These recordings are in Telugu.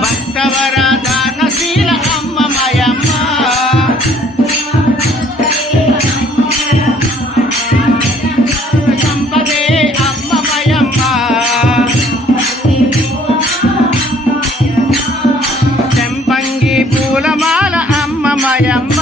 భక్తవరదానశీల అమ్మ మాయమ్మ సంపదే అమ్మ మాయమ్మ చెంపంగి పూలమాల అమ్మ మాయమ్మ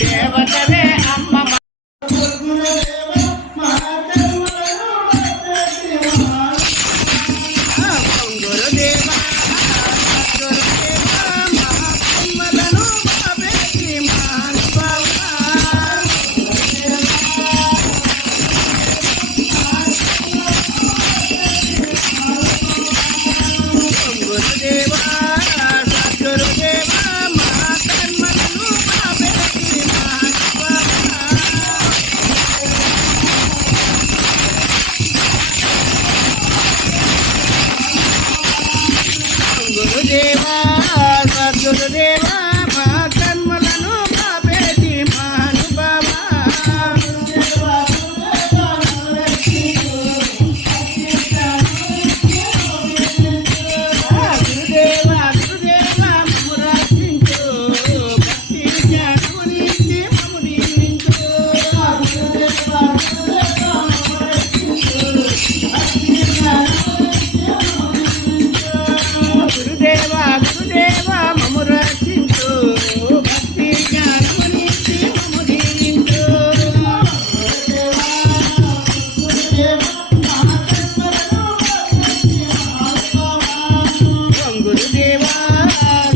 దేవతలే అమ్మ గురుదేవా మహాత్మలను బాబేటి గురుదేవా సద్గురుదేవా మహాత్మలను బాబేటి గురుదేవా సద్గురుదేవా మా కర్మలను బాబేటి మహానుభావా గురుదేవా గురుదేవా మమ్ము రక్షించు భక్తి జ్ఞానమునిచ్చి మమ్ము దీవించు గురుదేవా గురుదేవా మమ్ము రక్షించు భక్తి జ్ఞానమునిచ్చి మమ్ము దీవించు గురుదేవా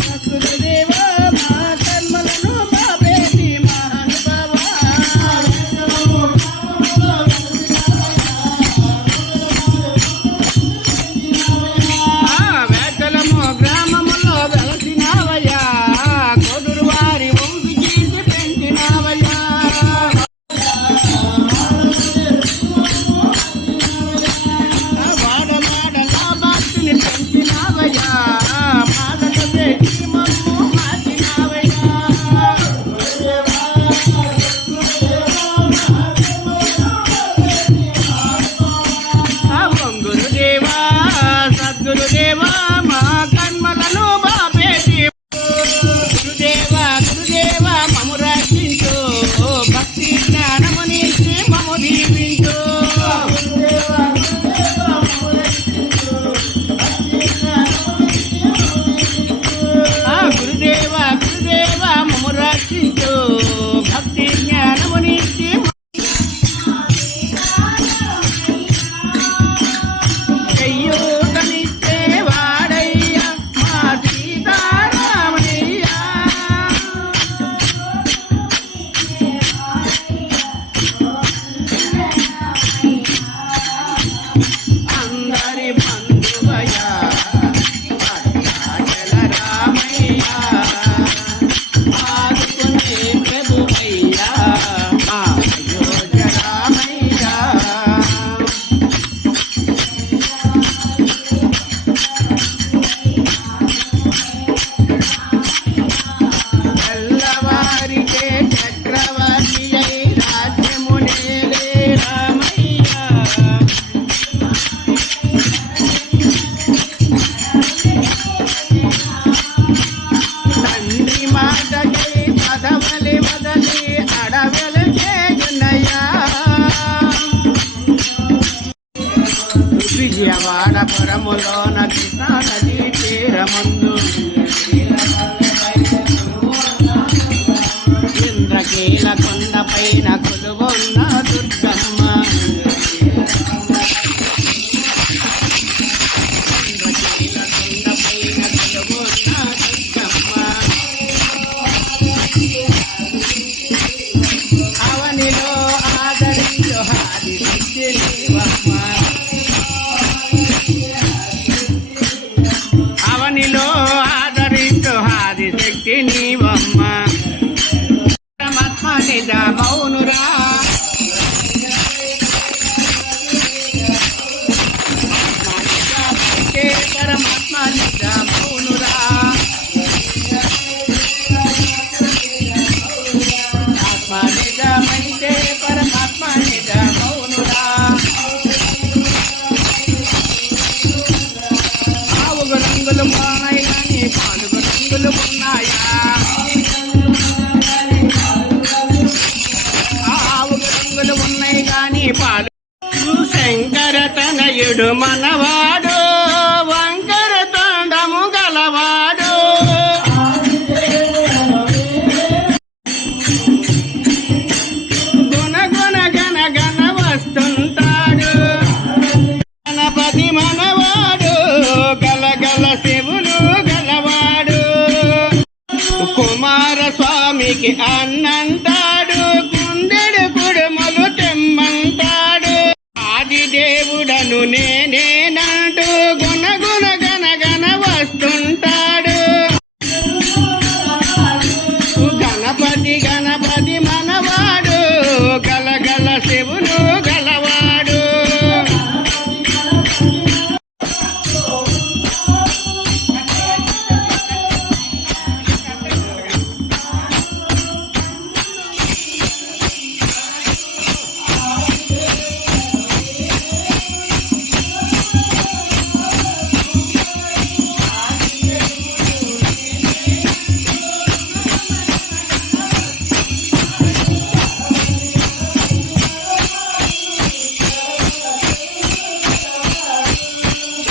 సద్గురుదేవా మా కర్మలను బాబేటి మహానుభావా వేటలము గ్రామములో వెలసినావయ్యా కోదురు వారి వంశి కీర్తి పెంచినావయ్యా వాడవాడలా భక్తిని పెంచినావయ్యా మాటల పెట్టి మమ్ము మార్చినావయ్యా గురుదేవా సద్గురుదేవా మా కర్మలను బాబేటి గురుదేవా గురుదేవా మమ్ము రక్షించు భక్తి జ్ఞానమునిచ్చి మమ్ము దీవించు గురుదేవా గురుదేవా మమ్ము రక్షించు భక్తి జ్ఞానమునిచ్చి చెయ్యూటనిచ్చే వాడయ్యా మా సీతారామయ్యా అందరి బంధువయ్యా భక్తాచల రామయ్యా ఆదుకునే ప్రభువయ్యా మా అయోధ్య రామయ్యా తెల్లవారికే చక్రవర్తి అయి రాజ్యమునేలే రామయ్యా తండ్రి మాటకై పదవలి వదలి అడవెలకే గున్నయ్యా విజయవాడపురములోన కృష్ణా నదీ తీరమందు ఇంద్రకీల కొండపైన కొలువున్న దుర్గమ్మ ఇంద్రకీల కొండపైన కొలువున్న దుర్గమ్మ అవనిలో ఆదరించు హాది శక్తివమ్మ అవనిలో ఆదరించు హాది శక్తి నీవమ్మ నిజ మౌనురా పాలు శంకర తనయుడు మనవాడు వంకర తొండము గలవాడు గుణ గుణ గణ గణ వస్తుంటాడు గణపతి మనవాడు గలగల శివులు గలవాడు కుమార స్వామికి అన్నంటాడు గుండెడు కుడుములు తెమ్మంటాడు ఆది దేవుడను నేనే